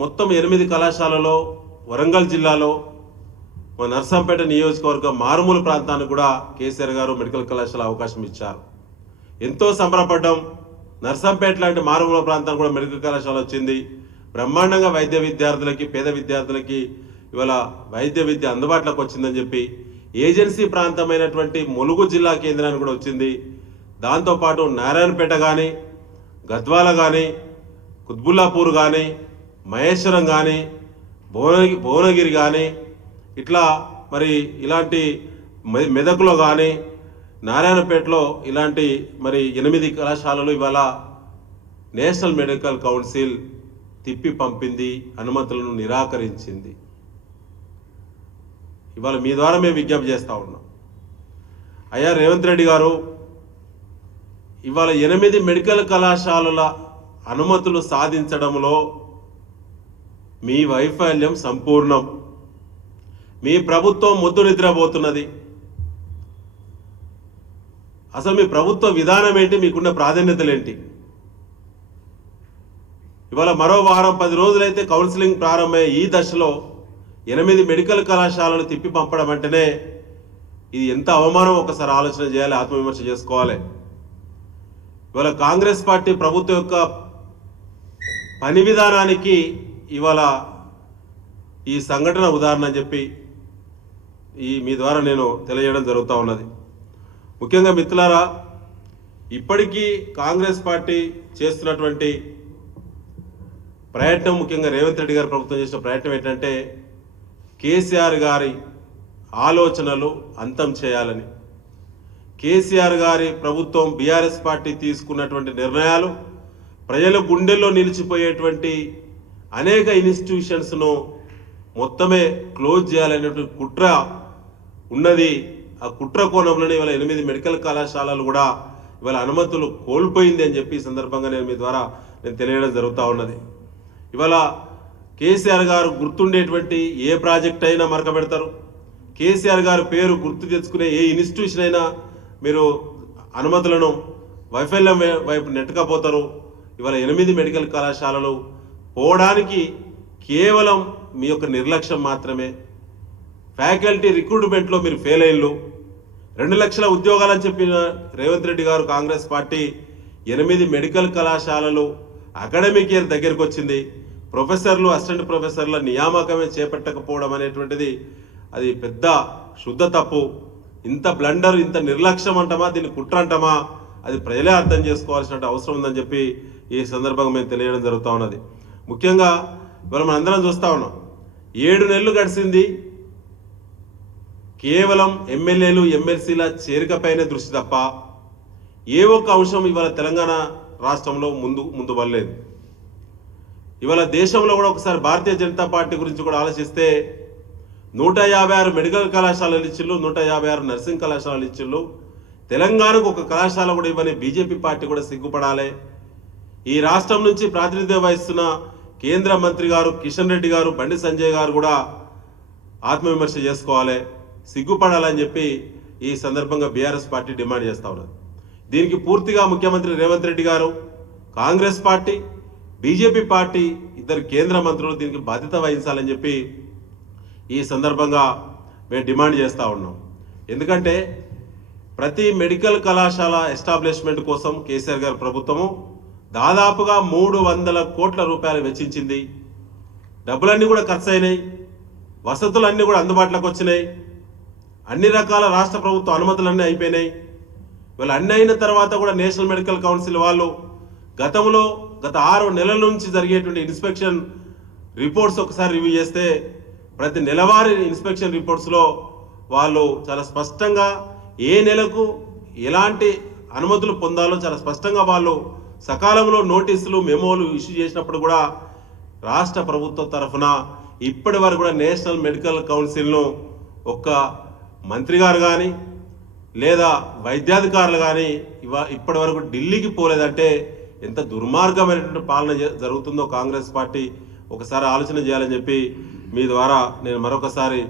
మొత్తం 8 కళాశాలలో వరంగల్ జిల్లాలో నర్సంపేట నియోజకవర్గం మారుమూల ప్రాంతానికి కూడా కేసీఆర్ గారు మెడికల్ కళాశాల అవకాశం ఇచ్చారు. ఎంతో సంబరపడ్డాం. నర్సంపేట లాంటి మారుమూల ప్రాంతానికి కూడా మెడికల్ కళాశాల వచ్చింది. బ్రహ్మాండంగా వైద్య విద్యార్థులకి పేద విద్యార్థులకి ఇవాళ వైద్య విద్య అందుబాటులోకి వచ్చిందని చెప్పి ఏజెన్సీ ప్రాంతమైనటువంటి ములుగు జిల్లా కేంద్రానికి కూడా వచ్చింది. దాంతోపాటు నారాయణపేట కానీ గద్వాల కానీ కుత్బుల్లాపూర్ కానీ మహేశ్వరం కానీ భువనగిరి కానీ ఇట్లా మరి ఇలాంటి మెదకులో కానీ నారాయణపేటలో ఇలాంటి మరి 8 కళాశాలలు ఇవాళ నేషనల్ మెడికల్ కౌన్సిల్ తిప్పి పంపింది, అనుమతులను నిరాకరించింది. ఇవాళ మీ ద్వారా మేము విజ్ఞప్తి చేస్తూ ఉన్నాం. అయ్యా రేవంత్ రెడ్డి గారు, ఇవాళ 8 మెడికల్ కళాశాలల అనుమతులు సాధించడంలో మీ వైఫల్యం సంపూర్ణం. మీ ప్రభుత్వం మొద్దు నిద్రపోతున్నది. అసలు మీ ప్రభుత్వ విధానం ఏంటి? మీకున్న ప్రాధాన్యతలేంటి? ఇవాళ మరో వారం 10 రోజులైతే కౌన్సిలింగ్ ప్రారంభమయ్యే ఈ దశలో 8 మెడికల్ కళాశాలలు తిప్పి పంపడం అంటేనే ఇది ఎంత అవమానం ఒకసారి ఆలోచన చేయాలి, ఆత్మవిమర్శ చేసుకోవాలి. ఇవాళ కాంగ్రెస్ పార్టీ ప్రభుత్వం యొక్క పని విధానానికి ఇవాళ ఈ సంఘటన ఉదాహరణ అని చెప్పి మీ ద్వారా నేను తెలియజేయడం జరుగుతూ ఉన్నది. ముఖ్యంగా మిత్రులారా, ఇప్పటికీ కాంగ్రెస్ పార్టీ చేస్తున్నటువంటి ప్రయత్నం, ముఖ్యంగా రేవంత్ రెడ్డి గారు ప్రభుత్వం చేసిన ప్రయత్నం ఏంటంటే కేసీఆర్ గారి ఆలోచనలు అంతం చేయాలని. కేసీఆర్ గారి ప్రభుత్వం బీఆర్ఎస్ పార్టీ తీసుకున్నటువంటి నిర్ణయాలు ప్రజల గుండెల్లో నిలిచిపోయేటువంటి అనేక ఇన్స్టిట్యూషన్స్ను మొత్తమే క్లోజ్ చేయాలనేటువంటి కుట్ర ఉన్నది. ఆ కుట్ర కోణంలోనే ఇవాళ 8 మెడికల్ కళాశాలలు కూడా ఇవాళ అనుమతులు కోల్పోయింది అని చెప్పి ఈ సందర్భంగా మీ ద్వారా తెలియడం జరుగుతూ ఉన్నది. ఇవాళ కేసీఆర్ గారు గుర్తుండేటువంటి ఏ ప్రాజెక్ట్ అయినా మరకబెడతారు. కేసీఆర్ గారి పేరు గుర్తు తెచ్చుకునే ఏ ఇన్స్టిట్యూషన్ అయినా మీరు అనుమతులను వైఫల్యం వైపు నెట్టకపోతారు. ఇవాళ 8 మెడికల్ కళాశాలలు పోవడానికి కేవలం మీ యొక్క నిర్లక్ష్యం మాత్రమే. ఫ్యాకల్టీ రిక్రూట్మెంట్లో మీరు ఫెయిల్ అయ్యారు. 2 లక్షల ఉద్యోగాలని చెప్పిన రేవంత్ రెడ్డి గారు కాంగ్రెస్ పార్టీ 8 మెడికల్ కళాశాలలు అకాడమిక్ ఇయర్ దగ్గరికి వచ్చింది. ప్రొఫెసర్లు అసిస్టెంట్ ప్రొఫెసర్ల నియామకమే చేపట్టకపోవడం అనేటువంటిది అది పెద్ద శుద్ధ తప్పు. ఇంత బ్లండర్, ఇంత నిర్లక్ష్యం అంటామా, దీన్ని కుట్ర అంటామా, అది ప్రజలే అర్థం చేసుకోవాల్సిన అవసరం ఉందని చెప్పి ఈ సందర్భంగా మేము తెలియడం జరుగుతూ ఉన్నది. ముఖ్యంగా ఇవాళ మనం అందరం చూస్తూ ఉన్నాం. 7 నెలలు గడిచింది. కేవలం ఎమ్మెల్యేలు ఎమ్మెల్సీల చేరికపైనే దృష్టి తప్ప ఏ ఒక్క అంశం ఇవాళ తెలంగాణ రాష్ట్రంలో ముందు వల్లేదు. ఇవాళ దేశంలో కూడా ఒకసారి భారతీయ జనతా పార్టీ గురించి కూడా ఆలోచిస్తే 156 మెడికల్ కళాశాలలు ఇచ్చిళ్ళు, 156 నర్సింగ్ కళాశాలలు ఇచ్చిళ్ళు. తెలంగాణకు ఒక కళాశాల కూడా ఇవ్వని బీజేపీ పార్టీ కూడా సిగ్గుపడాలి. ఈ రాష్ట్రం నుంచి ప్రాతినిధ్యం వహిస్తున్న కేంద్ర మంత్రి గారు కిషన్ రెడ్డి గారు, బండి సంజయ్ గారు కూడా ఆత్మవిమర్శ చేసుకోవాలి, సిగ్గుపడాలని చెప్పి ఈ సందర్భంగా బీఆర్ఎస్ పార్టీ డిమాండ్ చేస్తూ ఉన్నారు. దీనికి పూర్తిగా ముఖ్యమంత్రి రేవంత్ రెడ్డి గారు, కాంగ్రెస్ పార్టీ, బీజేపీ పార్టీ ఇద్దరు కేంద్ర మంత్రులు దీనికి బాధ్యత వహించాలని చెప్పి ఈ సందర్భంగా మేము డిమాండ్ చేస్తూ ఉన్నాం. ఎందుకంటే ప్రతి మెడికల్ కళాశాల ఎస్టాబ్లిష్మెంట్ కోసం కేసీఆర్ గారి ప్రభుత్వము దాదాపుగా 300 కోట్ల రూపాయలు వెచ్చించింది. డబ్బులన్నీ కూడా ఖర్చు అయినాయి, వసతులన్నీ కూడా అందుబాటులోకి వచ్చినాయి, అన్ని రకాల రాష్ట్ర ప్రభుత్వ అనుమతులన్నీ అయిపోయినాయి. వీళ్ళు అన్నీ అయిన తర్వాత కూడా నేషనల్ మెడికల్ కౌన్సిల్ వాళ్ళు గత 6 నెలల నుంచి జరిగేటువంటి ఇన్స్పెక్షన్ రిపోర్ట్స్ ఒకసారి రివ్యూ చేస్తే ప్రతి నెలవారీ ఇన్స్పెక్షన్ రిపోర్ట్స్లో వాళ్ళు చాలా స్పష్టంగా ఏ నెలకు ఎలాంటి అనుమతులు పొందాలో చాలా స్పష్టంగా వాళ్ళు సకాలంలో నోటీసులు మెమోలు ఇష్యూ చేసినప్పుడు కూడా రాష్ట్ర ప్రభుత్వం తరఫున ఇప్పటి వరకు కూడా నేషనల్ మెడికల్ కౌన్సిల్ను ఒక్క మంత్రి గారు కానీ లేదా వైద్యాధికారులు కానీ ఇప్పటి వరకు ఢిల్లీకి పోలేదంటే ఎంత దుర్మార్గమైనటువంటి పాలన జరుగుతుందో కాంగ్రెస్ పార్టీ ఒకసారి ఆలోచన చేయాలని చెప్పి మీ ద్వారా నేను మరొకసారి